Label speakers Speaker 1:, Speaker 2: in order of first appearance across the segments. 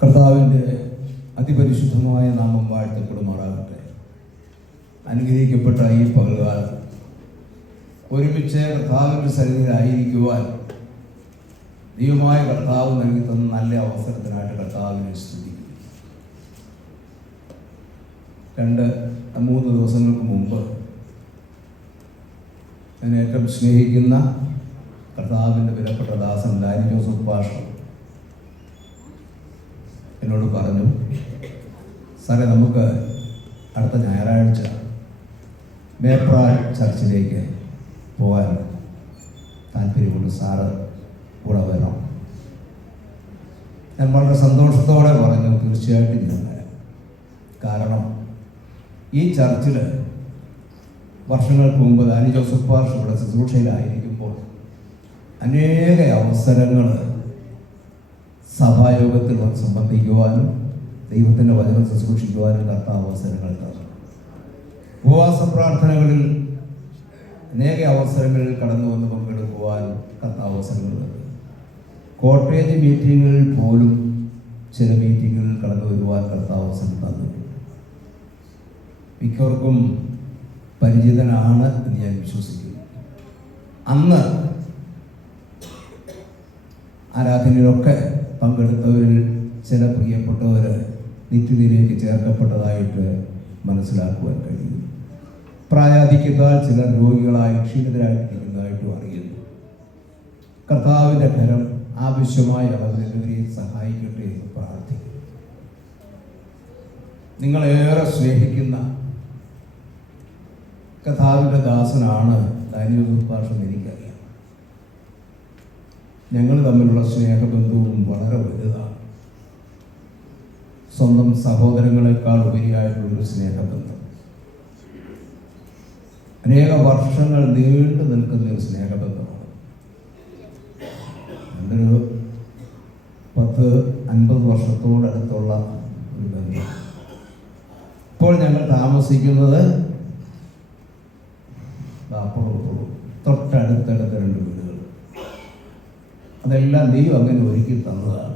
Speaker 1: കർത്താവിന്റെ അതിപരിശുദ്ധമായ നാമം വാഴ്ത്തപ്പെടുമാറാകട്ടെ. അനുഗ്രഹിക്കപ്പെട്ട ഈ പകൽകാലം. ഒരുമിച്ച് കർത്താവിന്റെ സന്നിധിയിലായിരിക്കുവാൻ ദൈവമായ കർത്താവ് നൽകി തന്ന നല്ല അവസരത്തിനായിട്ട് കർത്താവിനെ സ്തുതിക്കുന്നു. രണ്ട് മൂന്ന് ദിവസങ്ങൾക്ക് മുമ്പ് ഞാൻ ഏറ്റവും സ്നേഹിക്കുന്ന കർത്താവിന്റെ വിലപ്പെട്ട ദാസൻ ഡാനി ജോസഫ് പാഷ എന്നോട് പറഞ്ഞു സാറേ നമുക്ക് അടുത്ത ഞായറാഴ്ച മേപ്രാൾ ചർച്ചിലേക്ക് പോകാൻ താല്പര്യമുണ്ട് സാറ് കൂടെ വരണം. ഞാൻ വളരെ സന്തോഷത്തോടെ പറഞ്ഞു തീർച്ചയായിട്ടും ഞാൻ കാരണം ഈ ചർച്ചിൽ വർഷങ്ങൾക്ക് മുമ്പ് ദാനി ജോസഫ് പാർഷ് ശുശ്രൂഷയിലായിരിക്കുമ്പോൾ അനേക അവസരങ്ങൾ സഭായോഗത്തിൽ വന്ന് സംബന്ധിക്കുവാനും ദൈവത്തിന്റെ വചനം ശുശ്രൂഷിക്കുവാനും കർത്താവ് അവസരങ്ങൾ തന്നു. ഉപവാസ പ്രാർത്ഥനകളിൽ അനേക അവസരങ്ങളിൽ കടന്നു വന്ന് പങ്കെടുക്കുവാനും കർത്താവ് അവസരങ്ങൾ തന്നു. കോട്ടേജ് മീറ്റിങ്ങുകളിൽ പോലും ചില മീറ്റിങ്ങുകളിൽ കടന്നു വരുവാൻ കർത്താവ് അവസരം തന്നിട്ടുണ്ട്. മിക്കവർക്കും പരിചിതനാണ് എന്ന് ഞാൻ വിശ്വസിക്കുന്നു. അന്ന് ആരാധനയിലൊക്കെ പങ്കെടുത്തവരിൽ ചില പ്രിയപ്പെട്ടവർ നിത്യതയിലേക്ക് ചേർക്കപ്പെട്ടതായിട്ട് മനസ്സിലാക്കുവാൻ കഴിയുന്നു. പ്രായാധിക്യത്താൽ ചിലർ രോഗികളായി ക്ഷീണിതരായിട്ടിരിക്കുന്നതായിട്ടും അറിയുന്നു. കർത്താവിന്റെ ഫലം ആവശ്യമായ അവരെ സഹായിക്കട്ടെ എന്ന് പ്രാർത്ഥിക്കുന്നു. നിങ്ങളേറെ സ്നേഹിക്കുന്ന കഥാവിന്റെ ദാസനാണ് ദാനിയോസ് ഭാഷ എനിക്കറിയാം. ഞങ്ങൾ തമ്മിലുള്ള സ്നേഹബന്ധവും വളരെ വലുതാണ്. സ്വന്തം സഹോദരങ്ങളെക്കാൾ ഉപരിയായിട്ടുള്ളൊരു സ്നേഹബന്ധം. അനേക വർഷങ്ങൾ നീണ്ടു നിൽക്കുന്ന ഒരു സ്നേഹബന്ധമാണ്. എന്തൊരു പത്ത് അൻപത് വർഷത്തോടടുത്തുള്ള ഒരു ബന്ധം. ഇപ്പോൾ ഞങ്ങൾ താമസിക്കുന്നത് തൊട്ടടുത്തടുത്ത് രണ്ട് വീടുകൾ അതെല്ലാം ദൈവം അങ്ങനെ ഒരുക്കി തന്നതാണ്.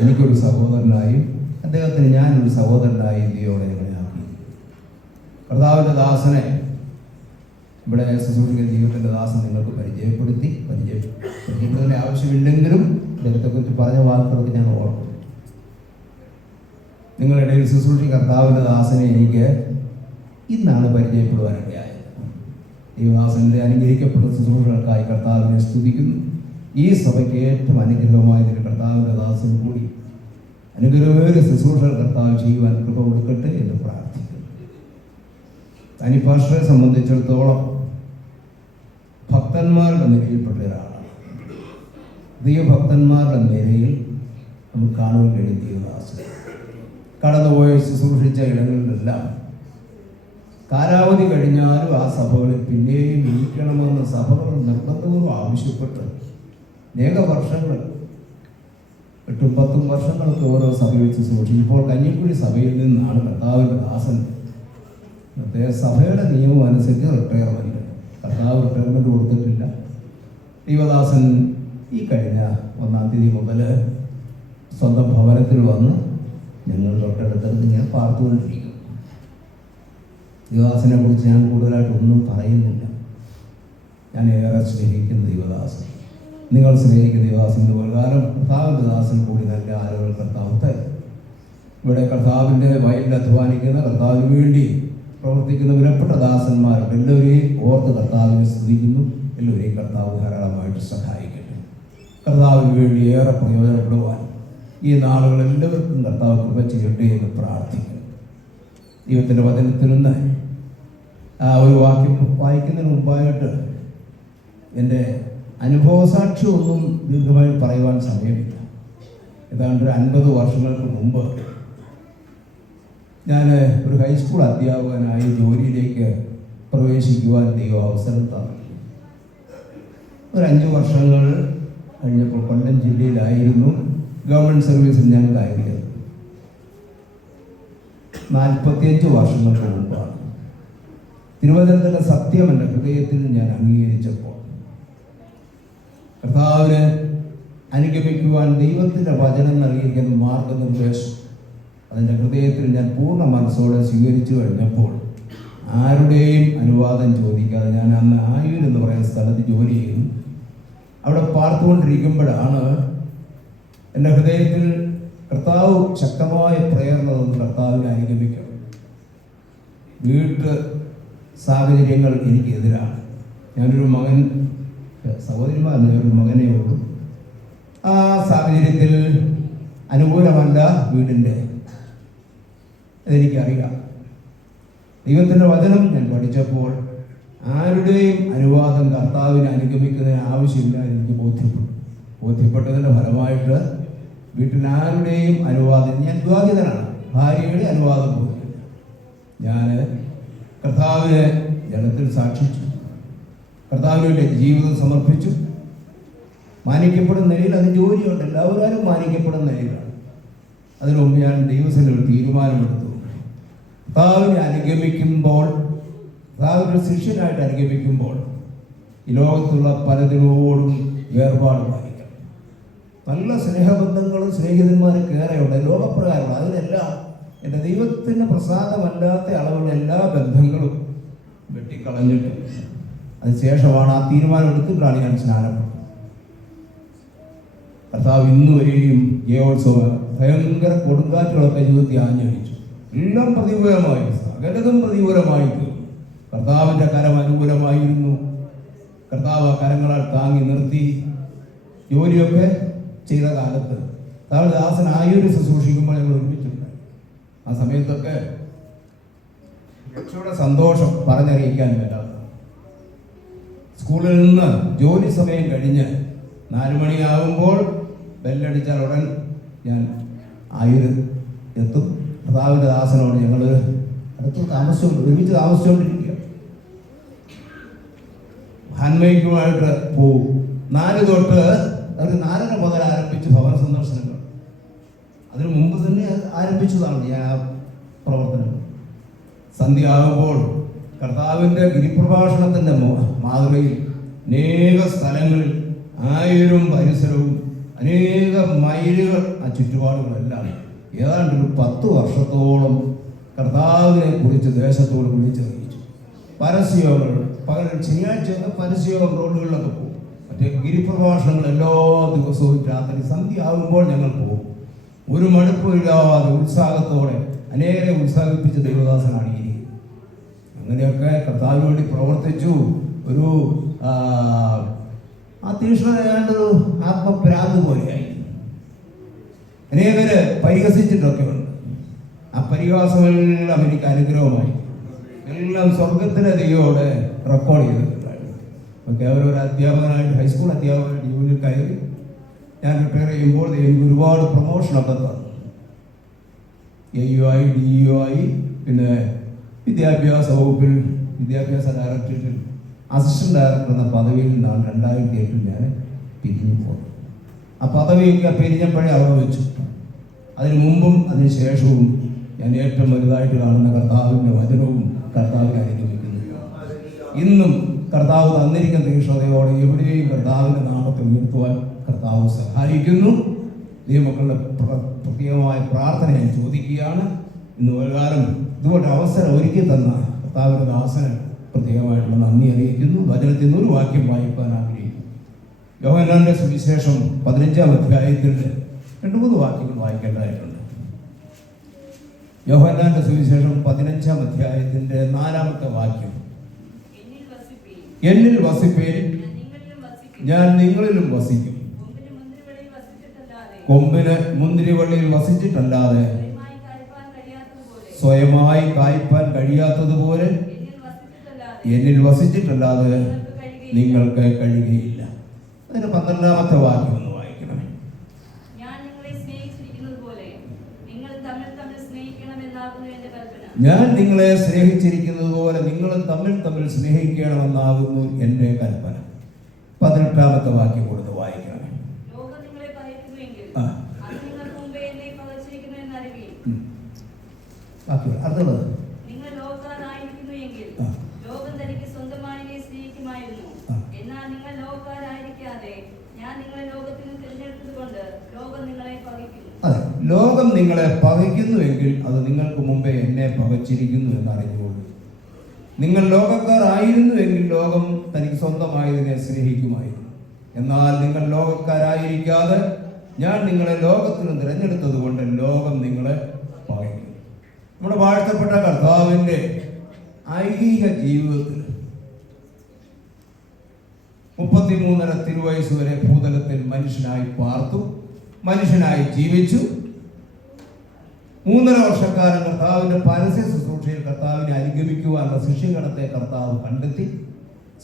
Speaker 1: എനിക്കൊരു സഹോദരനായും അദ്ദേഹത്തിന് ഞാനൊരു സഹോദരനായും ദൈവം ഞങ്ങളെ ആക്കി. കർത്താവിന്റെ ദാസനെ ഇവിടെ ശുശ്രൂഷിക്കുന്ന ദൈവത്തിന്റെ ദാസൻ നിങ്ങൾക്ക് പരിചയപ്പെടുത്തി പരിചയ ആവശ്യമില്ലെങ്കിലും അദ്ദേഹത്തെക്കുറിച്ച് പറഞ്ഞ വാർത്തകൾക്ക് ഞാൻ ഓർക്കും. നിങ്ങളുടെ ഇടയിൽ ശുശ്രൂഷി കർത്താവിന്റെ ദാസനെ എനിക്ക് ഇന്നാണ് പരിചയപ്പെടുവാനിടയായത് ദൈവദാസന്റെ അനുഗ്രഹിക്കപ്പെട്ട ശുശ്രൂഷകൾക്കായി കർത്താവിനെ സ്തുതിക്കുന്നു. ഈ സഭയ്ക്ക് ഏറ്റവും അനുഗ്രഹമായ ഒരു കർത്താവിന്റെ ദാസൻ കൂടി അനുഗ്രഹമേറെ ശുശ്രൂഷ കർത്താവ് ചെയ്യുവാൻ കൃപ കൊടുക്കട്ടെ എന്ന് പ്രാർത്ഥിക്കുന്നു. തനിഭാഷയെ സംബന്ധിച്ചിടത്തോളം ഭക്തന്മാരുടെ നിലയിൽപ്പെട്ട ഒരാളാണ് ദൈവഭക്തന്മാരുടെ നിലയിൽ നമുക്ക് കാണുവാൻ കഴിയും ദൈവദാസൻ. കടന്നുപോയ ശുശ്രൂഷിച്ച ഇടങ്ങളിലെല്ലാം കാലാവധി കഴിഞ്ഞാലും ആ സഭകളിൽ പിന്നെയും ഇരിക്കണമെന്ന് സഭകൾ നിർബന്ധപൂർവം ആവശ്യപ്പെട്ട് അനേക വർഷങ്ങൾ എട്ടും പത്തും വർഷങ്ങൾക്ക് ഓരോ സഭയിൽ സൂക്ഷിച്ചു. ഇപ്പോൾ കഞ്ഞിക്കുഴി സഭയിൽ നിന്നാണ് കർത്താവിന്റെ ദാസൻ. അദ്ദേഹം സഭയുടെ നിയമം അനുസരിച്ച് റിട്ടയർമെന്റ് കർത്താവ് റിട്ടയർമെന്റ് കൊടുത്തിട്ടില്ല. ദൈവദാസൻ ഈ കഴിഞ്ഞ ഒന്നാം തീയതി മുതൽ സ്വന്തം ഭവനത്തിൽ വന്ന് ഞങ്ങൾ തൊട്ടടുത്തടുത്ത് ഞാൻ പാർത്തുകൊണ്ടിരിക്കും. ദൈവദാസനെ കുറിച്ച് ഞാൻ കൂടുതലായിട്ട് ഒന്നും പറയുന്നില്ല. ഞാൻ ഏറെ സ്നേഹിക്കുന്ന ദൈവദാസൻ. നിങ്ങൾ സ്നേഹിക്കുന്ന ദൈവദാസൻ പ്രകാരം കർത്താവിന്റെ ദാസൻ കൂടി നല്ല ആളുകൾ കർത്താവ് ഇവിടെ കർത്താവിന്റെ വയലിൽ അധ്വാനിക്കുന്ന കർത്താവിന് വേണ്ടി പ്രവർത്തിക്കുന്ന വിലപ്പെട്ട ദാസന്മാരുണ്ട് എല്ലാവരെയും ഓർത്ത് കർത്താവിനെ സ്തുതിക്കുന്നു. എല്ലാവരെയും കർത്താവ് ധാരാളമായിട്ട് സഹായിക്കട്ടെ. കർത്താവിന് വേണ്ടി ഏറെ പ്രയോജനപ്പെടുവാൻ ഈ നാളുകൾ എല്ലാവർക്കും കർത്താവ് കൃപ ചെയ്യട്ടെ എന്ന് പ്രാർത്ഥിക്കുന്നു. ദൈവത്തിന്റെ വചനത്തിൽ നിന്ന് ആ ഒരു വാക്യം വായിക്കുന്നതിന് മുമ്പായിട്ട് എന്റെ അനുഭവസാക്ഷ്യമൊന്നും ദീർഘമായി പറയുവാൻ സമയമില്ല. ഏതാണ്ട് അൻപത് വർഷങ്ങൾക്ക് മുമ്പ് ഞാൻ ഒരു ഹൈസ്കൂൾ അധ്യാപകനായി ജോലിയിലേക്ക് പ്രവേശിക്കുവാൻ ദൈവം അവസരം തന്നു. ഒരു അഞ്ച് വർഷങ്ങൾ കഴിഞ്ഞപ്പോൾ കൊല്ലം ജില്ലയിലായിരുന്നു ഗവൺമെന്റ് സർവീസിൽ ഞാൻ കയറിയത്. നാൽപ്പത്തിയഞ്ച് വർഷങ്ങൾക്ക് മുമ്പാണ്. തിരുവനന്തപുരത്തിന്റെ സത്യം എന്റെ ഹൃദയത്തിൽ ഞാൻ അംഗീകരിച്ചപ്പോൾ കർത്താവിന് അനുഗമിക്കുവാൻ ദൈവത്തിന്റെ വചനം നൽകിയിരിക്കുന്ന മാർഗനിർദ്ദേശം. അതിന്റെ ഹൃദയത്തിൽ ഞാൻ പൂർണ മനസ്സോടെ സ്വീകരിച്ചു കഴിഞ്ഞപ്പോൾ ആരുടെയും അനുവാദം ചോദിക്കാതെ ഞാൻ അന്ന് ആയൂർ എന്ന് പറയുന്ന സ്ഥലത്ത് ജോലി ചെയ്യുന്നു അവിടെ പാർത്തുകൊണ്ടിരിക്കുമ്പോഴാണ് എന്റെ ഹൃദയത്തിൽ കർത്താവ് ശക്തമായ പ്രേരണ തന്നു കർത്താവിനെ അനുഗമിക്കണം. വീട്ട് സാഹചര്യങ്ങൾ എനിക്കെതിരാണ്. ഞാനൊരു മകൻ സഹോദരിമാരല്ല ഒരു ഉള്ളൂ ആ സാഹചര്യത്തിൽ അനുകൂലമല്ല വീടിന്റെ. അതെനിക്കറിയാം. ദൈവത്തിന്റെ വചനം ഞാൻ പഠിച്ചപ്പോൾ ആരുടെയും അനുവാദം കർത്താവിനെ അനുഗമിക്കുന്നതിന് ആവശ്യമില്ല എനിക്ക് ബോധ്യപ്പെട്ടു. ബോധ്യപ്പെട്ടതിന്റെ ഫലമായിട്ട് വീട്ടിൽ ആരുടെയും അനുവാദം ഞാൻ വിവാഹിതനാണ്. ഭാര്യയുടെ അനുവാദം പോലും ഞാൻ കർത്താവിനെ ജനത്തിൽ സാക്ഷിച്ചു. കർത്താവിന് ജീവിതം സമർപ്പിച്ചു. മാനിക്കപ്പെടുന്ന നിലയിൽ അത് ജോലിയുണ്ട് എല്ലാവരും മാനിക്കപ്പെടുന്ന നിലയിലാണ്. അതിനു മുമ്പ് ഞാൻ ദൈവത്തിൽ ഒരു തീരുമാനമെടുത്തു. കർത്താവിനെ അനുഗമിക്കുമ്പോൾ കർത്താവിന്റെ ശിഷ്യനായിട്ട് അനുഗമിക്കുമ്പോൾ ഈ ലോകത്തുള്ള പലതിനോടും വേർപാട് പാലിക്കണം. നല്ല സ്നേഹബന്ധങ്ങളും സ്നേഹിതന്മാരും കയറെയുണ്ട് ലോകപ്രകാരം അതിനെല്ലാം എന്റെ ദൈവത്തിന് പ്രസാദമല്ലാത്ത അളവുള്ള എല്ലാ ബന്ധങ്ങളും വെട്ടിക്കളഞ്ഞിട്ട് അതിനുശേഷമാണ് ആ തീരുമാനം എടുത്തിട്ടാണ് ഞാൻ സ്നാനം കർത്താവ് ഇന്ന് വരെയും ജയോത്സവ ഭയങ്കര കൊടുങ്കാറ്റുകളൊക്കെ ജീവിതത്തിൽ ആഞ്ഞടിച്ചു. എല്ലാം പ്രതികൂലമായി സകലതും പ്രതികൂലമായി കർത്താവിന്റെ കരം അനുകൂലമായിരുന്നു. കർത്താവ് കരങ്ങളാൽ താങ്ങി നിർത്തി ജോലിയൊക്കെ ചെയ്ത കാലത്ത് കർത്താവ് ദാസൻ ആയൊരു ശുശ്രൂഷിക്കുമ്പോൾ ഞങ്ങൾ ഒരുമിച്ചിട്ടുണ്ട്. ആ സമയത്തൊക്കെ രക്ഷയുടെ സന്തോഷം പറഞ്ഞറിയിക്കാൻ മേലാത്ത സ്കൂളിൽ നിന്ന് ജോലി സമയം കഴിഞ്ഞ് നാലുമണിയാകുമ്പോൾ ബെല്ലടിച്ചാൽ ഉടൻ ഞാൻ ആയുർ എത്തും. കർത്താവിന്റെ ദാസനോട് ഞങ്ങൾ അടുത്ത് താമസിച്ചുകൊണ്ട് ഒരുമിച്ച് താമസിച്ചുകൊണ്ടിരിക്കുക ഹാൻമേക്കുമായിട്ട് പോവും. നാല് തൊട്ട് ഒരു നാലര മുതൽ ആരംഭിച്ച് ഭവന സന്ദർശനങ്ങൾ. അതിനു മുമ്പ് തന്നെ ആരംഭിച്ചതാണ് ഞാൻ ആ പ്രവർത്തനം. സന്ധ്യ ആകുമ്പോൾ കർത്താവിന്റെ ഗിരിപ്രഭാഷണത്തിന്റെ മാതൃകയിൽ അനേക സ്ഥലങ്ങളിൽ ആയിരം പരിസരവും അനേക മൈലുകൾ ആ ചുറ്റുപാടുകളെല്ലാം. ഏതാണ്ട് ഒരു പത്ത് വർഷത്തോളം കർത്താവിനെ കുറിച്ച് ദേശത്തോട് വിളിച്ചറിയിച്ചു. പരസ്യയോഗങ്ങൾ പകൽ ശനിയാഴ്ച പരസ്യയോഗം റോഡുകളിലൊക്കെ പോകും. മറ്റേ ഗിരിപ്രഭാഷണങ്ങൾ എല്ലാ ദിവസവും രാത്രി സന്ധ്യ ആകുമ്പോൾ ഞങ്ങൾ പോകും. ഒരു മടുപ്പില്ലാതെ ഉത്സാഹത്തോടെ അനേകം ഉത്സാഹിപ്പിച്ച ദൈവദാസനാണ് ഈ അങ്ങനെയൊക്കെ കർത്താവിന് വേണ്ടി പ്രവർത്തിച്ചു. ഒരു ആ, ആ തീഷ്ണത ഏതാണ്ടൊരു ആത്മഭ്രാന്ത് പോലെയായി. അനേകര് പരിഹസിച്ചിട്ടൊക്കെ ഉണ്ട് ആ പരിഹാസമെല്ലാം എനിക്ക് അനുഗ്രഹമായി. എല്ലാം സ്വർഗത്തിലെ ദൈവോട് റെക്കോർഡ് ചെയ്തിട്ടുണ്ടായിരുന്നു. അപ്പോൾ അവരൊരു അധ്യാപകനായിട്ട് ഹൈസ്കൂൾ അധ്യാപകനായിട്ട് ജോലിയിൽ കയറി ഞാൻ റിട്ടയർ ചെയ്യുമ്പോൾ എനിക്ക് ഒരുപാട് പ്രൊമോഷനൊക്കെ തന്നു. എ യു ആയി ഡി യു ആയി പിന്നെ വിദ്യാഭ്യാസ വകുപ്പിൽ വിദ്യാഭ്യാസ ഡയറക്ടറേറ്റിൽ അസിസ്റ്റന്റ് ഡയറക്ടർ എന്ന പദവിയിൽ നിന്നാണ് രണ്ടായിരത്തി എട്ടിൽ ഞാൻ പിരിഞ്ഞു പോകുന്നത് ആ പദവിയൊക്കെ പിരിഞ്ഞപ്പോഴേ അവിടെ വെച്ചു. അതിനു മുമ്പും അതിന് ശേഷവും ഞാൻ ഏറ്റവും വലുതായിട്ട് കാണുന്ന കർത്താവിന്റെ വചനവും കർത്താവിനെ അനുഗമിക്കുന്നു ഇന്നും കർത്താവ് തന്നിരിക്കുന്ന തീക്ഷണതയോടെ എവിടെയും കർത്താവിന്റെ നാമത്തെ ഉയർത്തുവാൻ കർത്താവ് സഹായിക്കുന്നു. ദൈവമക്കളുടെ പ്ര- പ്രത്യേകമായ പ്രാർത്ഥന ഞാൻ ചോദിക്കുകയാണ്. ഇന്ന് ഒരു ഇതുപോലെ അവസരം ഒരുക്കി തന്ന കർത്താവിന്റെ ദാസന് പ്രത്യേകമായിട്ടുള്ള നന്ദി അറിയിക്കുന്നു. വചനത്തിൽ നിന്ന് ഒരു വാക്യം വായിക്കാൻ ആഗ്രഹിക്കുന്നു. യോഹനാന്റെ സുവിശേഷം പതിനഞ്ചാം അധ്യായത്തിൽ രണ്ട് മൂന്ന് വാക്യങ്ങൾ വായിക്കേണ്ടതായിട്ടുണ്ട്. യോഹന്നാന്റെ സുവിശേഷം പതിനഞ്ചാം അധ്യായത്തിന്റെ നാലാമത്തെ വാക്യം.
Speaker 2: എന്നിൽ വസിപ്പീൻ. ഞാൻ നിങ്ങളിലും വസിക്കും.
Speaker 1: കൊമ്പിന് നിങ്ങളിലും വസിക്കും.
Speaker 2: കൊമ്പിന് മുന്തിരിവള്ളിയിൽ വസിച്ചിട്ടല്ലാതെ
Speaker 1: കൊമ്പിന് മുന്തിരിവള്ളിയിൽ വസിച്ചിട്ടല്ലാതെ
Speaker 2: സ്വയമായി കായ്പാൻ കഴിയാത്തതുപോലെ
Speaker 1: സ്വയമായി കായ്പാൻ കഴിയാത്തതുപോലെ
Speaker 2: എന്നിൽ വസിച്ചിട്ടല്ലാതെ നിങ്ങൾക്ക് കഴിയുകയില്ല.
Speaker 1: അതിന് പന്ത്രണ്ടാമത്തെ വാക്യം ഒന്ന് വായിക്കണമേ
Speaker 2: ഞാൻ നിങ്ങളെ സ്നേഹിച്ചിരിക്കുന്നത് പോലെ നിങ്ങൾ തമ്മിൽ തമ്മിൽ സ്നേഹിക്കണമെന്നാകുന്നു എന്റെ കൽപ്പന.
Speaker 1: ഞാൻ നിങ്ങളെ സ്നേഹിച്ചിരിക്കുന്നത് പോലെ നിങ്ങളും തമ്മിൽ തമ്മിൽ സ്നേഹിക്കണമെന്നാകുന്നു എന്റെ കൽപ്പന. പതിനെട്ടാമത്തെ വാക്യം കൊടുത്ത് വായിക്കണമേ
Speaker 2: ലോകം നിങ്ങളെ പകയ്ക്കുന്നുവെങ്കിൽ
Speaker 1: ആ.
Speaker 2: അത് നിങ്ങൾക്ക് മുമ്പേ എന്നെ പകച്ചിരിക്കുന്നു എന്നറിവീൻ
Speaker 1: ഉം. ബാക്കി അർത്ഥമുള്ളത്
Speaker 2: നിങ്ങൾ ലോകക്കാരായിരിക്കുന്നു എങ്കിൽ
Speaker 1: ആ.
Speaker 2: ലോകം തനിക്ക് സ്വന്തമായതിനെ സ്നേഹിക്കുമായിരുന്നു
Speaker 1: ആ.
Speaker 2: എന്നാൽ നിങ്ങൾ അതെ ഞാൻ നിങ്ങളെ പകയ്ക്കുന്നു എങ്കിൽ
Speaker 1: ലോകം അത്. നിങ്ങൾക്ക് മുമ്പേ എന്നെ പകച്ചിരിക്കുന്നു എന്ന് അറിയുമ്പോൾ നിങ്ങൾ ലോകക്കാർ ആയിരുന്നുവെങ്കിൽ ലോകം തനിക്ക് സ്വന്തമായതിനെ സ്നേഹിക്കുമായിരുന്നു. എന്നാൽ നിങ്ങൾ ലോകക്കാരായിരിക്കാതെ ഞാൻ നിങ്ങളെ ലോകത്തിന് തിരഞ്ഞെടുത്തത് കൊണ്ട് ലോകം നിങ്ങളെ നമ്മുടെ വാഴ്ത്തപ്പെട്ട കർത്താവിന്റെ ഐഹിക ജീവിതത്തിൽ മുപ്പത്തിമൂന്നര തിരുവയസ് വരെ ഭൂതലത്തിൽ മനുഷ്യനായി പാർത്തു മനുഷ്യനായി ജീവിച്ചു. മൂന്നര വർഷക്കാലം കർത്താവിന്റെ പരസ്യ ശുശ്രൂഷയിൽ കർത്താവിനെ അനുഗമിക്കുവാനുള്ള ശിഷ്യഗണത്തെ കർത്താവ് കണ്ടെത്തി.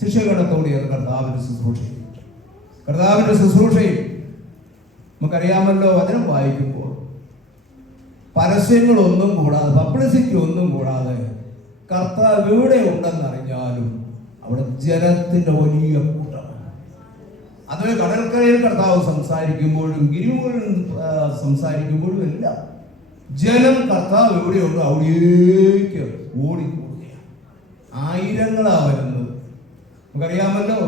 Speaker 1: ശിഷ്യഗണത്തോടെ അത് കർത്താവിന്റെ ശുശ്രൂഷ കർത്താവിന്റെ ശുശ്രൂഷയിൽ നമുക്കറിയാമല്ലോ വചനം വായിക്കുമ്പോൾ പരസ്യങ്ങളൊന്നും കൂടാതെ പബ്ലിസിറ്റി ഒന്നും കൂടാതെ കർത്താവ് എവിടെ ഉണ്ടെന്നറിഞ്ഞാലും അവിടെ ജനത്തിന്റെ വലിയ കൂട്ടമാണ് അതുപോലെ കടൽക്കരയിൽ കർത്താവ് സംസാരിക്കുമ്പോഴും ഗിരിമുകളിൽ സംസാരിക്കുമ്പോഴും എല്ലാം ജനം കർത്താവ് എവിടെയുണ്ടോ അവിടേക്ക് ഓടിക്കൂടുകയാണ്. ആയിരങ്ങളാ വരുന്നത്. നമുക്കറിയാമല്ലോ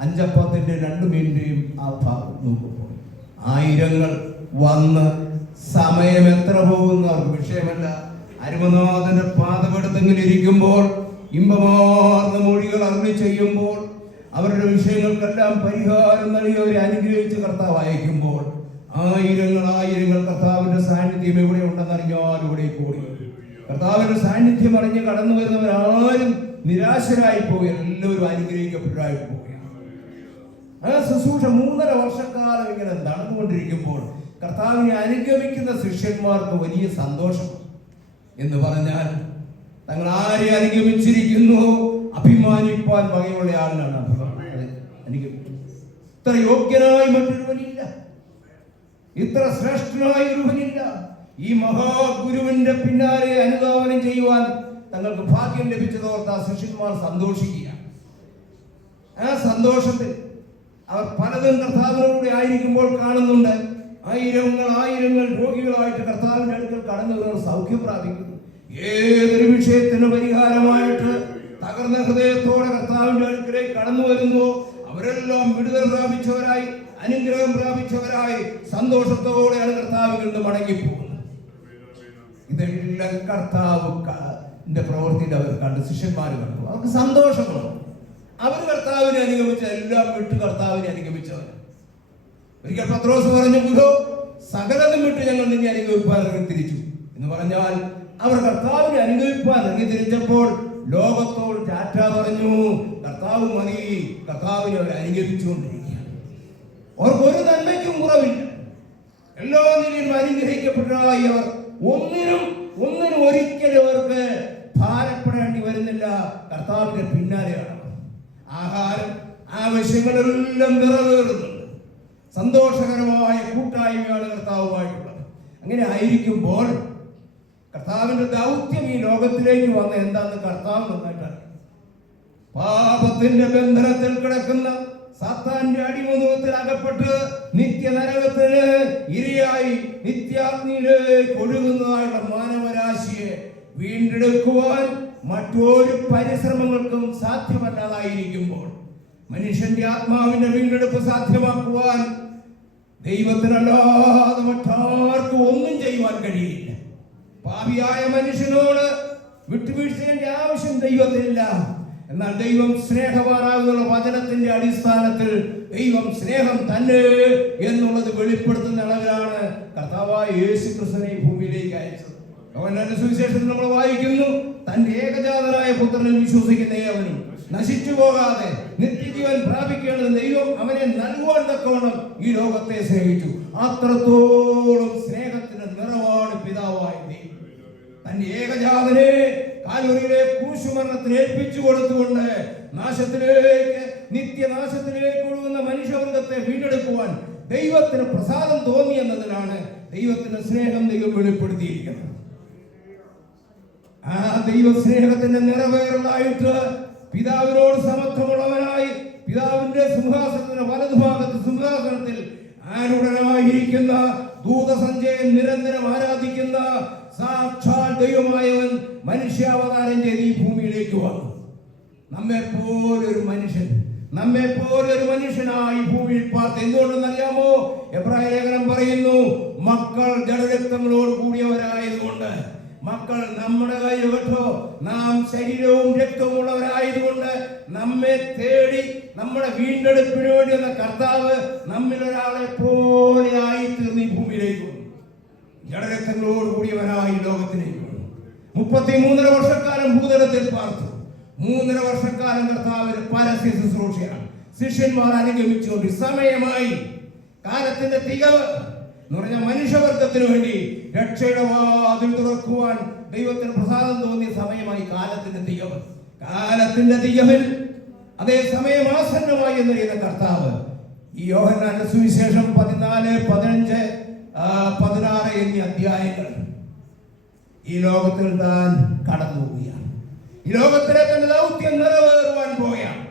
Speaker 1: അഞ്ചപ്പത്തിന്റെ രണ്ട് മീനിന്റെയും ആ ഭാഗം നോക്കുമ്പോൾ ആയിരങ്ങൾ വന്ന് സമയം എത്ര പോകുന്നു അവർക്ക് വിഷയമല്ല. അരുമനാഥന്റെ പാതപെടുത്തെങ്കിൽ ഇരിക്കുമ്പോൾ ഇമ്പമാർന്ന മൊഴികൾ അരുളി ചെയ്യുമ്പോൾ അവരുടെ വിഷയങ്ങൾക്കെല്ലാം പരിഹാരം നൽകി അവരെ അനുഗ്രഹിച്ച് കർത്താവ് അയക്കുമ്പോൾ ആയിരങ്ങൾ ആയിരങ്ങൾ കർത്താവിന്റെ സാന്നിധ്യം എവിടെ ഉണ്ടെന്നറിഞ്ഞാൽ ഇവിടെ കൂടി. കർത്താവിന്റെ സാന്നിധ്യം അറിഞ്ഞ് കടന്നു വരുന്നവരാരും നിരാശരായി പോയി എല്ലാവരും അനുഗ്രഹിക്കപ്പെട്ടതായി പോവുകയാണ് ആ ശുശ്രൂഷ മൂന്നര വർഷക്കാലം ഇങ്ങനെ നടന്നുകൊണ്ടിരിക്കുമ്പോൾ കർത്താവിനെ അനുഗമിക്കുന്ന ശിഷ്യന്മാർക്ക് വലിയ സന്തോഷം എന്ന് പറഞ്ഞാൽ തങ്ങൾ ആരെ അനുഗമിച്ചിരിക്കുന്നു? അഭിമാനിപ്പാൻ വകയുള്ള ആളിനാണ് ഇത്ര യോഗ്യനായി മറ്റൊരുവനില്ല ഇത്ര ശ്രേഷ്ഠനായി ഒരുവനില്ല ഈ മഹാഗുരുവിന്റെ പിന്നാലെ അനുധാവനം ചെയ്യുവാൻ തങ്ങൾക്ക് ഭാഗ്യം ലഭിച്ചതോർത്ത് ആ ശിഷ്യന്മാർ സന്തോഷിക്കുക. ആ സന്തോഷത്തിൽ അവർ പലതും കർത്താവിനോട് ആയിരിക്കുമ്പോൾ കാണുന്നുണ്ട്. ആയിരങ്ങൾ ആയിരങ്ങൾ രോഗികളായിട്ട് കർത്താവിന്റെ അടുക്കൽ കടന്നു വരുന്ന സൗഖ്യം പ്രാപിക്കുന്നു. ഏതൊരു വിഷയത്തിന് പരിഹാരമായിട്ട് തകർന്ന ഹൃദയത്തോടെ കർത്താവിന്റെ അടുക്കലേക്ക് കടന്നു വരുന്നു. അവരെല്ലാം വിടുതൽ പ്രാപിച്ചവരായി അനുഗ്രഹം പ്രാപിച്ചവരായി സന്തോഷത്തോടെയാണ് കർത്താവ് കണ്ട് മടങ്ങിപ്പോകുന്നത്. ഇതെല്ലാം കർത്താവ് പ്രവൃത്തി അവർ കണ്ട് ശിഷ്യന്മാർ കണ്ടു. അവർക്ക് സന്തോഷമാണ്. അവർ കർത്താവിനെ അനുഗമിച്ച എല്ലാം വിട്ട് കർത്താവിനെ അനുഗമിച്ചവർ ഒരിക്കൽ പത്രോസ് പറഞ്ഞു ഗുരു സകലതും വിട്ട് ഞങ്ങൾ നിന്നെ അനുഗ്രഹിപ്പാൻ തിരിച്ചു എന്ന് പറഞ്ഞാൽ അവർ കർത്താവിനെ അനുഗ്രഹിപ്പാൻ ഇറങ്ങി തിരിച്ചപ്പോൾ ലോകത്തോട് ടാറ്റ പറഞ്ഞു കർത്താവ് മതി കർത്താവിനെ അവർ അനുഗ്രഹിച്ചുകൊണ്ടിരിക്കുകയാണ്. അവർക്ക് ഒരു നന്മയ്ക്കും കുറവില്ല. എല്ലാ നിലയിലും അനുഗ്രഹിക്കപ്പെട്ടതായി അവർ. ഒന്നിനും ഒന്നിനും ഒരിക്കലും അവർക്ക് ഭാരപ്പെടേണ്ടി വരുന്നില്ല. കർത്താവിന്റെ പിന്നാലെയാണ്. ആഹാരം ആവശ്യങ്ങളെല്ലാം നിറവേറുന്നുണ്ട് സന്തോഷകരമായ കൂട്ടായ്മയാണ് കർത്താവുമായിട്ടുള്ളത്. അങ്ങനെ ആയിരിക്കുമ്പോൾ കർത്താവിന്റെ ദൗത്യം ഈ ലോകത്തിലേക്ക് വന്ന എന്താന്ന് കർത്താവ് നന്നായിട്ടാണ് പാപത്തിന്റെ ബന്ധനത്തിൽ കിടക്കുന്ന സാത്താന്റെ അടിമുഖത്തിൽ അകപ്പെട്ട് നിത്യ നരകത്തിന് ഇരയായി നിത്യാഗ്നിയിലേക്ക് ഒഴുകുന്നതായുള്ള മാനവരാശിയെ വീണ്ടെടുക്കുവാൻ മറ്റൊരു പരിശ്രമങ്ങൾക്കും സാധ്യമല്ലാതായിരിക്കുമ്പോൾ മനുഷ്യന്റെ ആത്മാവിന്റെ വീണ്ടെടുപ്പ് സാധ്യമാക്കുവാൻ ദൈവത്തിനല്ലാതെ മറ്റാർക്കും ഒന്നും ചെയ്യുവാൻ കഴിയില്ല. പാപിയായ മനുഷ്യനോട് വിട്ടുവീഴ്ചയുടെ ആവശ്യം ദൈവത്തിനില്ല. എന്നാൽ ദൈവം സ്നേഹവാനാകുന്ന വചനത്തിന്റെ അടിസ്ഥാനത്തിൽ ദൈവം സ്നേഹം തന്നെ എന്നുള്ളത് വെളിപ്പെടുത്തുന്ന അളവിലാണ് കർത്താവായ യേശു ക്രിസ്തുവിനെ ഭൂമിയിലേക്ക് അയച്ചത്. യോഹന്നാന്റെ സുവിശേഷത്തിൽ നമ്മൾ വായിക്കുന്നു തന്റെ ഏകജാതരായ പുത്രനിൽ വിശ്വസിക്കുന്ന ഏവനും നശിച്ചു പോകാതെ നിത്യജീവൻ പ്രാപിക്കേണ്ടത് ദൈവം അവനെ നൽകുവാൻ തക്കവണ്ണം ഈ ലോകത്തെ സ്നേഹിച്ചു. അത്രത്തോളം സ്നേഹത്തിന്റെ നിറവാണ് പിതാവായ തന്റെ ഏകജാതനെ കാലൂരിലെ ക്രൂശുമരണത്തിൽ ഏൽപ്പിച്ചു കൊടുത്തുകൊണ്ട് നാശത്തിലേക്ക് നിത്യനാശത്തിലേക്ക് ഒഴുകുന്ന മനുഷ്യവർഗത്തെ വീണ്ടെടുക്കുവാൻ ദൈവത്തിന് പ്രസാദം തോന്നി എന്നതിനാണ് ദൈവത്തിന്റെ സ്നേഹം ദൈവം വെളിപ്പെടുത്തിയിരിക്കുന്നത്. ആ ദൈവ സ്നേഹത്തിന്റെ നിറവേറലായിട്ട് പിതാവിനോട് സമത്വമുള്ളവനായി പിതാവിന്റെ സിംഹാസനത്തിന് വലതുഭാഗത്ത് സിംഹാസനത്തിൽ ആരുടനായിരിക്കുന്ന ദൂതസഞ്ചയം നിരന്തരം ആരാധിക്കുന്ന സാക്ഷാൽ ദൈവമായവൻ മനുഷ്യാവതാരം ചെയ്ത് ഈ ഭൂമിയിലേക്ക് വന്നു. നമ്മെ പോലൊരു മനുഷ്യൻ നമ്മെ പോലൊരു മനുഷ്യനായി ഭൂമിയിൽ പാർത്ത് എന്തുകൊണ്ടെന്ന് അറിയാമോ എബ്രായ ലേഖനം പറയുന്നു മക്കൾ ജഡരക്തം നമ്മുടെ കൈവിട്ടോ നാം ശരീരവും രക്തമുള്ളവരായതുകൊണ്ട് നമ്മെ തേടി നമ്മുടെ വീണ്ടെടുപ്പിന് വേണ്ടി വന്ന കർത്താവ് നമ്മിൽ ഒരാളെ പോലെ ആയി തീർന്ന് ഭൂമിയിലേക്ക് ജഡരക്തങ്ങളോട് കൂടിയവനായി ലോകത്തിലേക്ക് മുപ്പത്തി മൂന്നര വർഷക്കാലം ഭൂതലത്തിൽ പാർത്തു. മൂന്നര വർഷക്കാലം കർത്താവിന് പരസ്യ ശുശ്രൂഷയാണ് ശിഷ്യന്മാർ അനുഗമിച്ചുകൊണ്ട് സമയമായി കാലത്തിന്റെ തികവ് എന്ന് പറഞ്ഞാൽ മനുഷ്യവർഗത്തിന് വേണ്ടി രക്ഷയുടെ വാതിൽ തുറക്കുവാൻ ദൈവത്തിന് പ്രസാദം തോന്നിയ സമയമായി കാലത്തിന്റെ തികവ് കാലത്തിന്റെ തികവിൽ അതേ സമയം ആസന്നമായി എന്നറിയുന്ന കർത്താവ്. ഈ യോഹന്നാന്റെ സുവിശേഷം പതിനാല് പതിനഞ്ച് പതിനാറ് എന്നീ അധ്യായങ്ങൾ ഈ ലോകത്തിൽ താൻ കടന്നു പോവുകയാണ് ഈ ലോകത്തിലെ തന്നെ ദൗത്യം നിറവേറുവാൻ പോവുകയാണ്.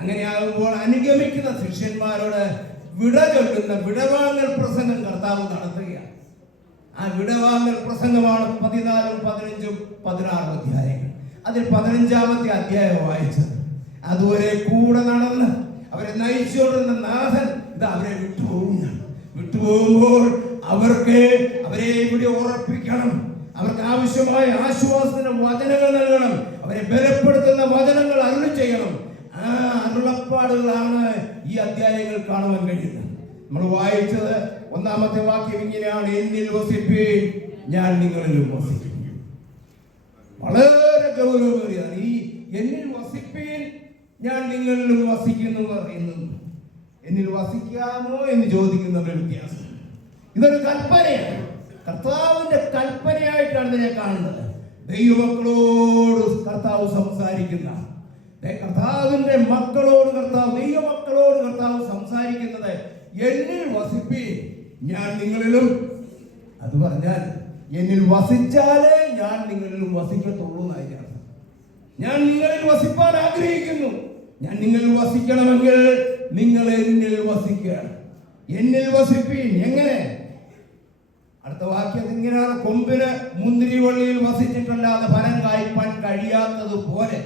Speaker 1: അങ്ങനെയാകുമ്പോൾ അനുഗമിക്കുന്ന ശിഷ്യന്മാരോട് വിട ചൊല്ലുന്ന വിടവാങ്ങൽ പ്രസംഗം കർത്താവ് നടത്തുകയാണ്. ആ വിടവാങ്ങൽ പ്രസംഗമാണ് പതിനാലും പതിനഞ്ചും പതിനാറും അധ്യായങ്ങൾ. അതിൽ പതിനഞ്ചാമത്തെ അധ്യായം വായിച്ചത്. അതുവരെ കൂടെ നടന്ന് അവരെ നയിച്ചുകൊണ്ടിരുന്ന നാഥൻ ഇത് അവരെ വിട്ടുപോകുകയാണ് വിട്ടുപോകുമ്പോൾ അവർക്ക് അവരെ ഇവിടെ ഉറപ്പിക്കണം. അവർക്ക് ആവശ്യമായ ആശ്വാസത്തിന്റെ വചനങ്ങൾ നൽകണം. അവരെ ബലപ്പെടുത്തുന്ന വചനങ്ങൾ അരുളി ചെയ്യണം. ആ അരുളപ്പാടുകളാണ് ഈ അധ്യായങ്ങൾ കാണുവാൻ കഴിയുന്നത് നമ്മൾ വായിച്ചത് ഒന്നാമത്തെ വാക്യം ഇങ്ങനെയാണ്. എന്നിൽ വസിപ്പീൻ ഞാൻ നിങ്ങളിലും വസിക്കും. വളരെ ഗൗരവമേറിയതാണ്. ഈ എന്നിൽ വസിപ്പീൻ ഞാൻ നിങ്ങളിലും വസിക്കുന്നു പറയുന്നത് എന്നിൽ വസിക്കാമോ എന്ന് ചോദിക്കുന്നവരുടെ വ്യത്യാസം. ഇതൊരു കൽപ്പനയാണ്. കർത്താവിന്റെ കൽപ്പനയായിട്ടാണ് ഇതിനെ കാണുന്നത്. ദൈവമക്കളോട് കർത്താവ് സംസാരിക്കുന്ന കർത്താവിന്റെ മക്കളോട് കർത്താവ് ദൈവമക്കളോട് കർത്താവ് സംസാരിക്കുന്നത് എന്നിൽ വസിപ്പി ഞാൻ നിങ്ങളിലും. അത് പറഞ്ഞാൽ എന്നിൽ വസിച്ചാലേ ഞാൻ നിങ്ങളിലും വസിക്കത്തുള്ളൂ എന്നായി ഞാൻ നിങ്ങളിൽ വസിപ്പാൻ ആഗ്രഹിക്കുന്നു. ഞാൻ നിങ്ങളിൽ വസിക്കണമെങ്കിൽ നിങ്ങൾ എന്നിൽ വസിക്കുകയാണ് എന്നിൽ വസിപ്പീൻ എങ്ങനെ? അടുത്ത വാക്യം ഇങ്ങനെയാണ് കൊമ്പിന് മുന്തിരിവള്ളിയിൽ വസിച്ചിട്ടല്ലാതെ ഫലം കായ്പാൻ കഴിയാത്തത് പോലെ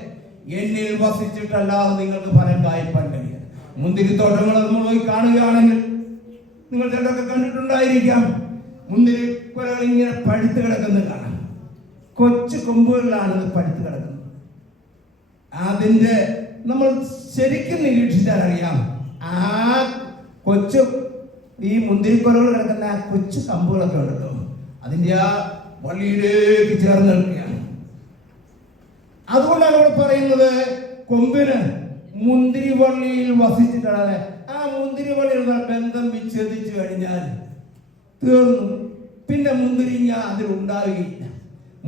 Speaker 1: എന്നിൽ വസിച്ചിട്ടല്ലാതെ നിങ്ങൾക്ക് ഫലം കായ്പാൻ കഴിയും. മുന്തിരിത്തോട്ടങ്ങൾ നമ്മൾ പോയി കാണുകയാണെങ്കിൽ നിങ്ങൾ ചിലരൊക്കെ കണ്ടിട്ടുണ്ടായിരിക്കാം. മുന്തിരി കുലകൾ ഇങ്ങനെ പഴുത്ത് കിടക്കുന്നത് കാണാം. കൊച്ചു കൊമ്പുകളിലാണ് ഇത് പഴുത്ത് കിടക്കുന്നത്. അതിന്റെ നമ്മൾ ശരിക്കും നിരീക്ഷിച്ചാൽ അറിയാം ആ കൊച്ചു ഈ മുന്തിരിക്കൊലകൾ കിടക്കുന്ന ആ കൊച്ചു കമ്പുകളൊക്കെ ഉണ്ടല്ലോ. അതിന്റെ ആ വള്ളിയിലേക്ക് ചേർന്ന് നിൽക്കുകയാണ്. അതുകൊണ്ടാണ് ഇവിടെ പറയുന്നത് കൊമ്പിന് മുന്തിരി വള്ളിയിൽ വസിച്ചിട്ടാണ് ആ മുന്തിരി വള്ളിയുള്ള ബന്ധം വിച്ഛേദിച്ചു കഴിഞ്ഞാൽ തീർന്നു. പിന്നെ മുന്തിരിങ്ങ അതിൽ ഉണ്ടാവുകയില്ല.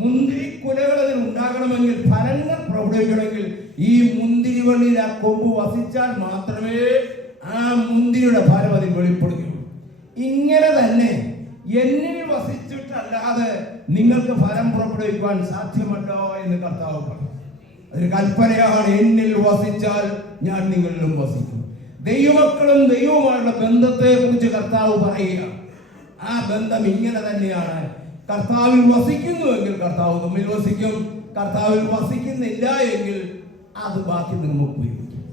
Speaker 1: മുന്തിരി കുലകൾ അതിൽ ഉണ്ടാകണമെങ്കിൽ ഫലങ്ങൾ പ്രൗഢിക്കണമെങ്കിൽ ഈ മുന്തിരി വള്ളിയിൽ ആ കൊമ്പ് വസിച്ചാൽ മാത്രമേ ആ മുന്തിരിയുടെ ഫലം അതിൽ വെളിപ്പെടുകയുള്ളൂ. ഇങ്ങനെ തന്നെ എന്നിൽ വസിച്ചിട്ടല്ലാതെ നിങ്ങൾക്ക് ഫലം പുറപ്പെടുവിക്കുവാൻ സാധ്യമല്ലോ എന്ന് കർത്താവ് പറഞ്ഞു. ഒരു കൽപ്പനയാണ് എന്നിൽ വസിച്ചാൽ ഞാൻ നിങ്ങളിലും വസിക്കും. ദൈവമക്കളും ദൈവവുമായുള്ള ബന്ധത്തെ കുറിച്ച് കർത്താവ് പറയുക. ആ ബന്ധം ഇങ്ങനെ തന്നെയാണ്. കർത്താവിൽ വസിക്കുന്നുവെങ്കിൽ കർത്താവ് തമ്മിൽ വസിക്കും. കർത്താവിൽ വസിക്കുന്നില്ല എങ്കിൽ അത് ബാക്കി നിങ്ങൾ ഉപയോഗിക്കും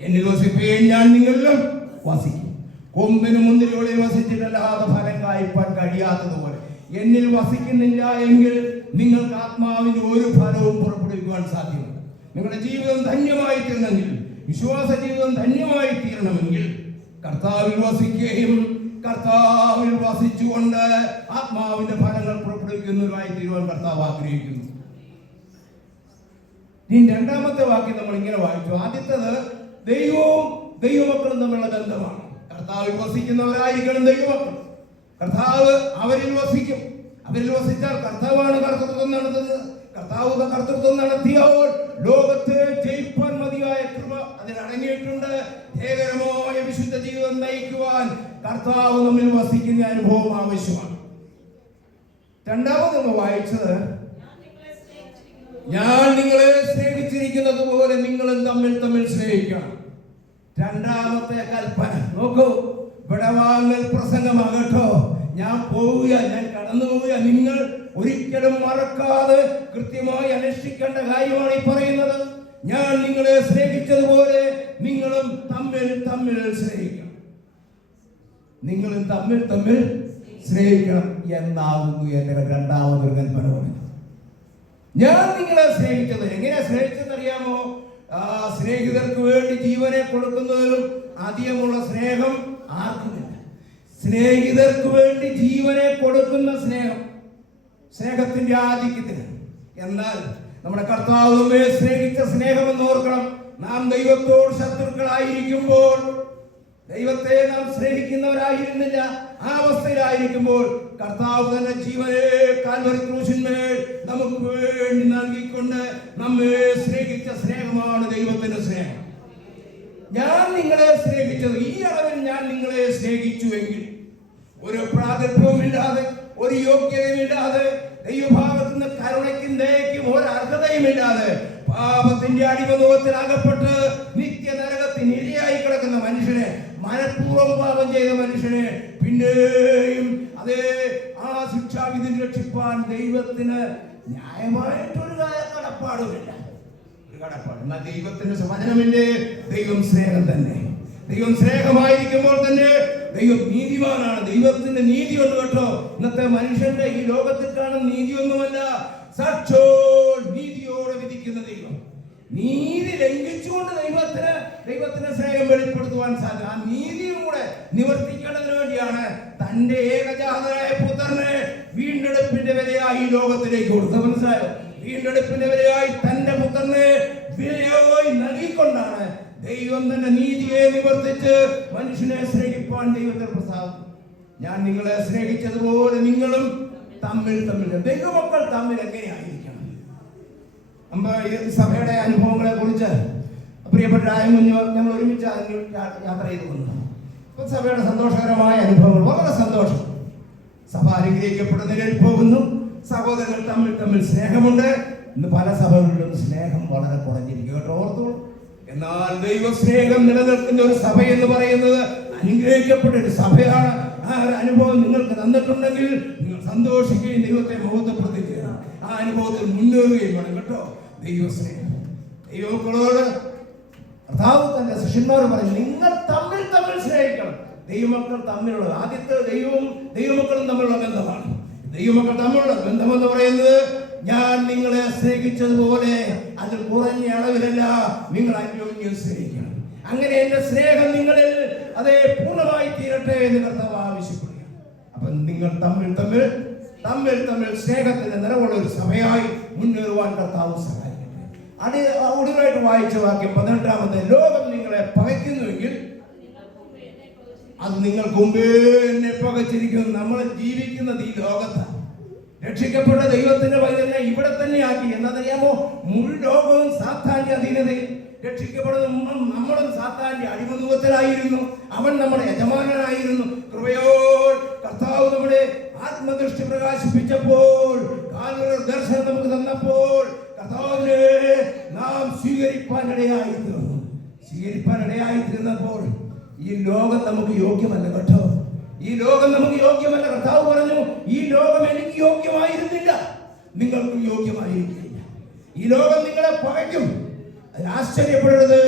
Speaker 1: എന്നിൽ വസിക്കുകയും ഞാൻ നിങ്ങളിലും വസിക്കും. കൊമ്പിന് മുന്തിരികളിൽ വസിച്ചിട്ടല്ലാതെ ഫലം കായ്പാൻ കഴിയാത്തതുപോലെ. എന്നിൽ വസിക്കുന്നില്ല എങ്കിൽ നിങ്ങൾക്ക് ആത്മാവിന്റെ ഒരു ഫലവും പുറപ്പെടുവിക്കുവാൻ സാധ്യമല്ല. നിങ്ങളുടെ ജീവിതം ധന്യമായി തീരണമെങ്കിൽ വിശ്വാസ ജീവിതം ധന്യമായി തീരണമെങ്കിൽ കർത്താവിൽ വസിക്കുകയും കർത്താവിൽ വസിച്ചുകൊണ്ട് ആത്മാവിന്റെ ഫലങ്ങൾ പുറപ്പെടുവിക്കുന്നവരുമായി തീരുവാൻ കർത്താവ് ആഗ്രഹിക്കുന്നു. ഈ രണ്ടാമത്തെ വാക്യം നമ്മൾ ഇങ്ങനെ വായിച്ചു. ആദ്യത്തേത് ദൈവവും ദൈവമക്കളും തമ്മിലുള്ള ബന്ധമാണ്. കർത്താവിൽ വസിക്കുന്നവരായിരിക്കണം ദൈവമക്കൾ. കർത്താവ് അവരിൽ വസിക്കും. അവരിൽ വസിച്ചാൽ കർത്താവാണ് കർത്തൃത്വം നടത്തുന്നത്. കർത്താവ് കർത്തൃത്വം നടത്തിയപ്പോൾ ലോകത്തെ ജയിപ്പാൻ മതിയായ കൃപ അതിൽ അടങ്ങിയിട്ടുണ്ട്. വിശുദ്ധ ജീവിതം നയിക്കുവാൻ കർത്താവ് നമ്മിൽ വസിക്കുന്ന അനുഭവം ആവശ്യമാണ്. രണ്ടാമത് നമ്മൾ വായിച്ചത്
Speaker 2: ഞാൻ നിങ്ങളെ സ്നേഹിച്ചിരിക്കുന്നത്
Speaker 1: ഞാൻ നിങ്ങളെ സ്നേഹിച്ചിരിക്കുന്നത് പോലെ നിങ്ങളും തമ്മിൽ തമ്മിൽ സ്നേഹിക്കണം. രണ്ടാമത്തെ കൽപ്പന നോക്കൂ വിടവാങ്ങൽ പ്രസംഗമാകട്ടോ. ഞാൻ പോവുക ഞാൻ കടന്നു പോവുക നിങ്ങൾ ഒരിക്കലും മറക്കാതെ കൃത്യമായി അനുഷ്ഠിക്കേണ്ട കാര്യമാണ് ഈ പറയുന്നത്. ഞാൻ നിങ്ങളെ സ്നേഹിച്ചതുപോലെ നിങ്ങളും തമ്മിൽ തമ്മിൽ സ്നേഹിക്കണം. നിങ്ങളും തമ്മിൽ തമ്മിൽ സ്നേഹിക്കണം എന്നാകുന്നു എന്റെ രണ്ടാമതൊരു കൽപ്പന ഞാൻ നിങ്ങളെ സ്നേഹിച്ചത് എങ്ങനെ സ്നേഹിച്ചെന്നറിയാമോ ആ സ്നേഹിതർക്ക് വേണ്ടി ജീവനെ കൊടുക്കുന്നതിലും അധികമുള്ള സ്നേഹം ആർക്കുമില്ല സ്നേഹിതർക്ക് വേണ്ടി ജീവനെ കൊടുക്കുന്ന സ്നേഹം സ്നേഹത്തിന്റെ ആധിക്യത്തിന്. എന്നാൽ നമ്മുടെ കർത്താവ് നമ്മെ സ്നേഹിച്ച സ്നേഹമെന്ന് ഓർക്കണം. നാം ദൈവത്തോട് ശത്രുക്കളായിരിക്കുമ്പോൾ ദൈവത്തെ നാം സ്നേഹിക്കുന്നവരായിരുന്നില്ല. ആ അവസ്ഥയിലായിരിക്കുമ്പോൾ കർത്താവ് തന്നെ ജീവനെ കാൽവരി ക്രൂശിന്മേൽ നമുക്ക് വേണ്ടി നൽകിക്കൊണ്ട് നമ്മെ സ്നേഹിച്ച സ്നേഹമാണ് ദൈവത്തിന്റെ സ്നേഹം. ഞാൻ നിങ്ങളെ സ്നേഹിച്ചത് ഈ അളവിൽ ഞാൻ നിങ്ങളെ സ്നേഹിച്ചുവെങ്കിൽ ഒരു പ്രാഗൽഭ്യവുമില്ലാതെ ഒരു യോഗ്യതയുമില്ലാതെ ദൈവഭാഗത്തു നിന്ന് കരുണയ്ക്കും ദയക്കും ഒരു അർഹതയുമില്ലാതെ പാപത്തിന്റെ അടിമനോഹത്തിൽ അകപ്പെട്ട് നിത്യ നരകത്തിന് ഇരയായി കിടക്കുന്ന മനുഷ്യനെ മനഃപൂർവം പാപം ചെയ്ത മനുഷ്യനെ പിന്നെയും അതേ ആ ശിക്ഷാവിധി രക്ഷിപ്പാൻ ദൈവത്തിന് ന്യായമായിട്ടൊരു കടപ്പാടുമില്ല. ഒരു കടപ്പാട്. എന്നാൽ ദൈവത്തിന്റെ വചനമില്ലേ ദൈവം സ്നേഹം തന്നെ. ദൈവം സ്നേഹമായിരിക്കുമ്പോൾ തന്നെ ദൈവം നീതിവാനാണ് ദൈവത്തിന്റെ നീതി ഉണ്ട് കേട്ടോ. ഇന്നത്തെ മനുഷ്യന്റെ ഈ ലോകത്തിൽ കാണുന്ന നീതിയൊന്നുമല്ല. സച്ചോ നീതിയോടെ വിധിക്കുന്ന ദൈവം. നീതി ലംഘിച്ചുകൊണ്ട് ദൈവത്തിന് ദൈവത്തിന് സ്നേഹം വെളിപ്പെടുത്തുവാൻ സാധിക്കും. ആ നീതിയും കൂടെ നിവർത്തിക്കേണ്ടതിന് വേണ്ടിയാണ് തന്റെ ഏകജാതനായ പുത്രനെ വീണ്ടെടുപ്പിന്റെ വിലയായി ഈ ലോകത്തിലേക്ക് കൊടുത്ത മനസ്സിലായോ? വീണ്ടെടുപ്പിന്റെ വിലയായി തന്റെ പുത്രനെ വിലയായി നൽകിക്കൊണ്ടാണ് ദൈവം തന്നെ നീതിയെ നിവർത്തിച്ച് മനുഷ്യനെ സ്നേഹിപ്പാൻ ദൈവത്തിന് പ്രസാദം. ഞാൻ നിങ്ങളെ സ്നേഹിച്ചതുപോലെ നിങ്ങളും തമ്മിൽ തമ്മിൽ. ദൈവമക്കൾ തമ്മിൽ എങ്ങനെയായിരിക്കണം? നമ്മ ഈ സഭയുടെ അനുഭവങ്ങളെ കുറിച്ച് പ്രിയപ്പെട്ട കുഞ്ഞു ഞങ്ങൾ ഒരുമിച്ച് യാത്ര ചെയ്തു വന്നു അപ്പൊ സഭയുടെ സന്തോഷകരമായ അനുഭവങ്ങൾ വളരെ സന്തോഷം. സഭ അനുഗ്രഹിക്കപ്പെട്ട നിലയിൽ പോകുന്നു. സഹോദരങ്ങൾ തമ്മിൽ തമ്മിൽ സ്നേഹമുണ്ട്. ഇന്ന് പല സഭകളിലും സ്നേഹം വളരെ കുറഞ്ഞിരിക്കും കേട്ടോ ഓർത്തു എന്നാൽ ദൈവസ്നേഹം നിലനിർത്തുന്ന ഒരു സഭ എന്ന് പറയുന്നത് അനുഗ്രഹിക്കപ്പെട്ട ഒരു സഭയാണ്. ആ ഒരു അനുഭവം നിങ്ങൾക്ക് തന്നിട്ടുണ്ടെങ്കിൽ നിങ്ങൾ സന്തോഷിക്കുകയും ദൈവത്തെ മുഖത്തപ്പെടുത്തുകയും ആ അനുഭവത്തിൽ മുന്നേറുകയും വേണം കേട്ടോ. ദൈവസ്നേഹം. സ്നേഹം ദൈവങ്ങളോട് കർത്താവ് തന്റെ ശിഷ്യന്മാർ പറയും നിങ്ങൾ തമ്മിൽ തമ്മിൽ സ്നേഹിക്കണം. ദൈവമക്കൾ തമ്മിലുള്ള ആദ്യത്തെ ദൈവവും ദൈവമക്കളും തമ്മിലുള്ള ബന്ധമാണ്. ദൈവമക്കൾ തമ്മിലുള്ള ബന്ധം എന്ന് പറയുന്നത് ഞാൻ നിങ്ങളെ സ്നേഹിച്ചതുപോലെ അതിൽ കുറഞ്ഞ അളവിലല്ല നിങ്ങൾ അന്യോന്യം സ്നേഹിക്കണം. അങ്ങനെ എന്റെ സ്നേഹം നിങ്ങളിൽ അതേ പൂർണമായി തീരട്ടെ എന്ന് കർത്താവ് ആവശ്യപ്പെടുക അപ്പൊ നിങ്ങൾ തമ്മിൽ തമ്മിൽ തമ്മിൽ തമ്മിൽ സ്നേഹത്തിന്റെ നിലവുള്ള ഒരു സഭയായി മുന്നേറുവാൻ കർത്താവ് സഹായിക്കട്ടെ. അടി ഉടനായിട്ട് വായിച്ച വാക്യം പതിനെട്ടാമത്തെ ലോകം നിങ്ങളെ പകയ്ക്കുന്നുവെങ്കിൽ അത് നിങ്ങൾക്ക് മുമ്പേ എന്നെ പകച്ചിരിക്കുന്നു. നമ്മൾ ജീവിക്കുന്നത് ഈ ലോകത്താണ്. രക്ഷിക്കപ്പെട്ട ദൈവത്തിന്റെ വൈതലിനെ ഇവിടെ തന്നെ ആക്കി. എന്നറിയാമോ മുഴു ലോകവും സാത്താന്റെ അധീനതയിൽ. രക്ഷിക്കപ്പെടുന്ന നമ്മളും സാത്താന്റെ അടിമനുഖത്തിലായിരുന്നു അവൻ നമ്മുടെ യജമാനനായിരുന്നു. കൃപയോ കർത്താവ് നമ്മുടെ ആത്മദൃഷ്ടി പ്രകാശിപ്പിച്ചപ്പോൾ ദർശനം നമുക്ക് തന്നപ്പോൾ കർത്താവിനെ നാം സ്വീകരിപ്പാനിടയായി തീർന്നു സ്വീകരിപ്പാനിടയായി തീർന്നപ്പോൾ ഈ ലോകം നമുക്ക് യോഗ്യമല്ല കേട്ടോ. ഈ ലോകം നമുക്ക് യോഗ്യമല്ല. കർത്താവ് പറഞ്ഞു ഈ ലോകം എനിക്ക് യോഗ്യമായിരുന്നില്ല. നിങ്ങൾക്കും യോഗ്യമായിരിക്കില്ല. ഈ ലോകം നിങ്ങളെ പകയ്ക്കും. ആശ്ചര്യപ്പെടരുത്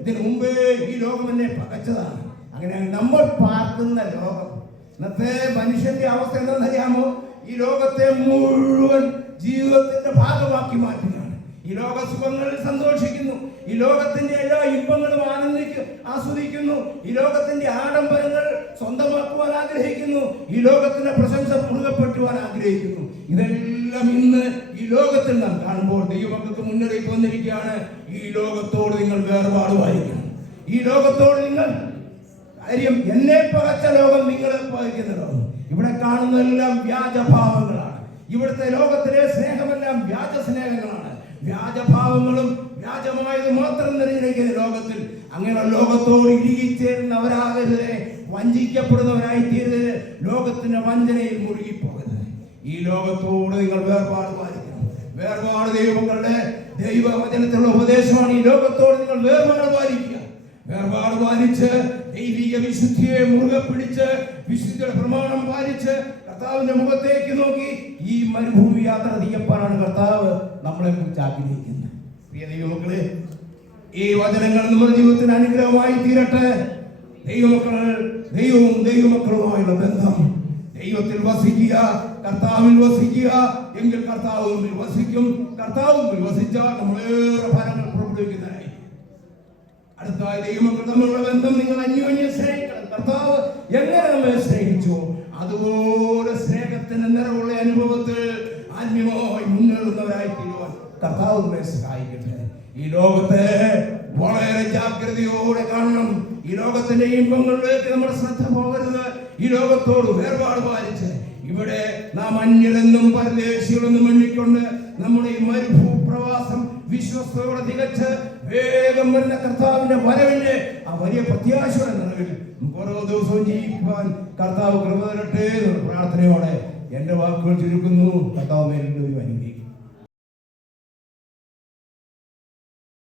Speaker 1: ഇതിനു മുമ്പേ ഈ ലോകം എന്നെ പകച്ചതാണ്. അങ്ങനെ നമ്മൾ പാർക്കുന്ന ലോകം ഇന്നത്തെ മനുഷ്യന്റെ അവസ്ഥ എന്താണെന്നറിയാമോ ഈ ലോകത്തെ മുഴുവൻ ജീവിതത്തിന്റെ ഭാഗമാക്കി മാറ്റുകയാണ്. ഈ ലോക സുഖങ്ങളിൽ സന്തോഷിക്കുന്നു. ഈ ലോകത്തിന്റെ എല്ലാ ഇമ്പങ്ങളും ആനന്ദിക്കും ആസ്വദിക്കുന്നു. ഈ ലോകത്തിന്റെ ആഡംബരങ്ങൾ സ്വന്തമാക്കുവാൻ ആഗ്രഹിക്കുന്നു. ഈ ലോകത്തിന്റെ പ്രശംസ മുറുകപ്പെട്ടുവാൻ ആഗ്രഹിക്കുന്നു. ഇതെല്ലാം ഇന്ന് ഈ ലോകത്തിൽ നാം കാണുമ്പോൾ ദൈവമക്കൾക്ക് മുന്നറിയിപ്പ് വന്നിരിക്കുകയാണ്. ഈ ലോകത്തോട് നിങ്ങൾ വേർപാട് വായിക്കണം ഈ ലോകത്തോട് നിങ്ങൾ കാര്യം എന്നെ പകച്ച ലോകം നിങ്ങളെ പകയ്ക്കുന്ന ലോകം ഇവിടെ കാണുന്നതെല്ലാം വ്യാജഭാവങ്ങളാണ്. ഇവിടുത്തെ ലോകത്തിലെ സ്നേഹമെല്ലാം വ്യാജ സ്നേഹങ്ങളാണ് വ്യാജഭാവങ്ങളും വ്യാജമായത് മാത്രം നിറഞ്ഞിരിക്കുന്ന ലോകത്തിൽ അങ്ങനെ ലോകത്തോട് ഇഴുകിച്ചേരുന്നവരാകരുത്. വഞ്ചിക്കപ്പെടുന്നവരായി തീരരുത് ലോകത്തിന്റെ വഞ്ചനയിൽ മുഴുകിപ്പോകരുത്. ഈ ലോകത്തോട് നിങ്ങൾ വേർപാട് പാലിക്കണം. വേർപാട് ദൈവങ്ങളുടെ ദൈവവചനത്തിലുള്ള ഉപദേശമാണ് ഈ ലോകത്തോട് നിങ്ങൾ വേർപാട് പാലിക്കുക. വേർപാട് പാലിച്ച് ദൈവിക വിശുദ്ധിയെ മുറുകെ പിടിച്ച് വിശുദ്ധിയുടെ പ്രമാണം പാലിച്ച് കർത്താവിന്റെ മുഖത്തേക്ക് നോക്കി ഈ മരുഭൂമി യാത്ര തീയപ്പാനാണ് കർത്താവ് നമ്മളെ കുറിച്ച് ആഗ്രഹിക്കുന്നത്. പ്രിയ ദൈവമക്കളെ ഈ വചനങ്ങൾ നമ്മുടെ ജീവിതത്തിന് അനുഗ്രഹമായി തീരട്ടെ ദൈവമക്കൾ ദൈവവും ദൈവമക്കളുമായുള്ള ബന്ധം. ദൈവത്തിൽ വസിക്കുക കർത്താവിൽ വസിക്കുക. എങ്കിൽ കർത്താവ് വസിക്കും. കർത്താവ് വസിച്ചാൽ നമ്മളേറെ ഫലങ്ങൾ പുറപ്പെടുവിക്കുന്നതായി അടുത്ത ദൈവമക്കൾ തമ്മിലുള്ള ബന്ധം നിങ്ങൾ അന്യോന്യം സ്നേഹിക്കണം. കർത്താവ് എങ്ങനെ നമ്മെ സ്നേഹിച്ചു അതുപോലെ സ്നേഹത്തിന് നിറവുള്ള അനുഭവത്തിൽ ആത്മീയമായി മുന്നേറുന്നവരായി തീരുവാൻ കർത്താവ് നമ്മെ സഹായിക്കട്ടെ. ഈ ലോകത്തെ വളരെ ജാഗ്രതയോടെ കാണണം. ഈ ലോകത്തിന്റെ ഇമ്പങ്ങളിലേക്ക് നമ്മുടെ ശ്രദ്ധ പോകരുത്. ഈ ലോകത്തോട് വേർപാട് പാലിച്ച് ഇവിടെ നാം അന്യരെന്നും പരദേശികളെന്നും എണ്ണിക്കൊണ്ട് നമ്മുടെ ഈ മരുഭൂപ്രവാസം വിശ്വസ്തയോടെ തികച്ച് വേഗം വരുന്ന കർത്താവിന്റെ വരവിന്റെ ആ വലിയ പ്രത്യാശയുടെ നമുക്ക് ഓരോ ദിവസവും ജീവിക്കുവാൻ കർത്താവ് കൃപ തരട്ടെ പ്രാർത്ഥനയോടെ എന്റെ വാക്കുകൾ ചുരുക്കുന്നു. കർത്താവ് മേലും അനുഗ്രഹിക്കും